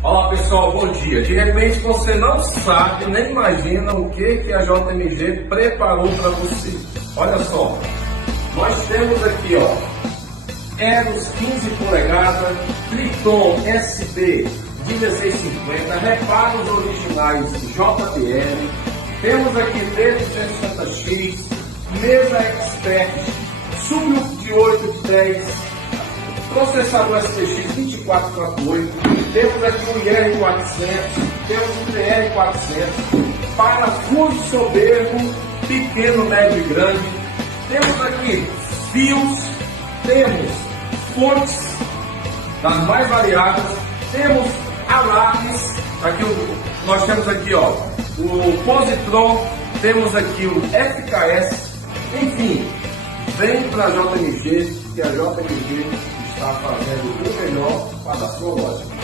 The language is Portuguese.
Olá pessoal, bom dia. De repente você não sabe nem imagina o que a JMG preparou para você. Olha só, nós temos aqui Eros 15 polegadas, Triton SB 1650, reparos originais JBL, temos aqui D260X, mesa Expert, Sub de 810, processador SPX 2448, temos aqui o IR400, temos o TR400, parafuso soberbo, pequeno, médio e grande, temos aqui fios, temos fontes das mais variadas, temos alarmes, aqui nós temos aqui o Positron, temos aqui o FKS, enfim, vem para a JMG, que a JMG está fazendo o melhor para a sua loja.